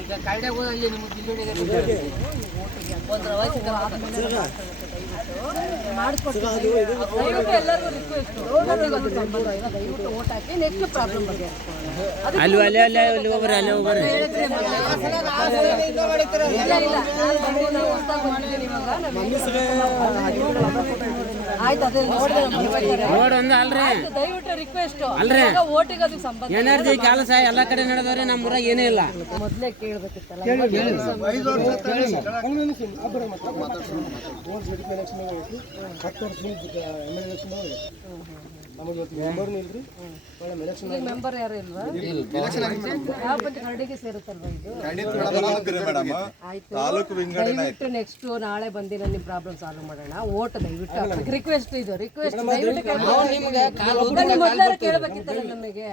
ಈಗ ಕಾಯ್ದೆಗೆ ಹೋದಲ್ಲಿ ನಿಮಗೆ ಬಿಲ್ಡಿಂಗ್ ಒಂದು ಎಲ್ಲರಿಗೂ ರಿಕ್ವೆಸ್ಟ್ ದಯವಿಟ್ಟು ಓಟ್ ಹಾಕಿ ನೆಕ್ಸ್ಟ್ ಪ್ರಾಬ್ಲಮ್ ಬಗ್ಗೆ ಆಯ್ತು ಅದೇ ದಯವಿಟ್ಟು ರಿಕ್ವೆಸ್ಟ್ ಓಟಿಗೆ ಅದಕ್ಕೆ ಸಂಬಂಧ ಎನರ್ಜಿ ಕೆಲಸ ಎಲ್ಲ ಕಡೆ ನಡೆದವ್ರೆ ನಮ್ಮ ಊರಾಗ ಏನೇ ಇಲ್ಲ. ಮೊದಲೇ ಕೇಳಬೇಕಿತ್ತಲ್ಲ ಮೆಂಬರ್ ಯಾರು ಇಲ್ವಾ? ಯಾವ ಕರಡಿಗೆ ಸೇರುತ್ತಲ್ವಾ ಇದು? ಆಯ್ತು ದಯವಿಟ್ಟು ನೆಕ್ಸ್ಟ್ ನಾಳೆ ಬಂದಿನ ನಿಮ್ಮ ಪ್ರಾಬ್ಲಮ್ ಸಾಲ್ವ್ ಮಾಡೋಣ. ಓಟ್ ದಯವಿಟ್ಟು ರಿಕ್ವೆಸ್ಟ್ ಇದು ರಿಕ್ವೆಸ್ಟ್ ದಯವಿಟ್ಟು ಕೇಳಬೇಕಿತ್ತಲ್ಲ ನಮಗೆ.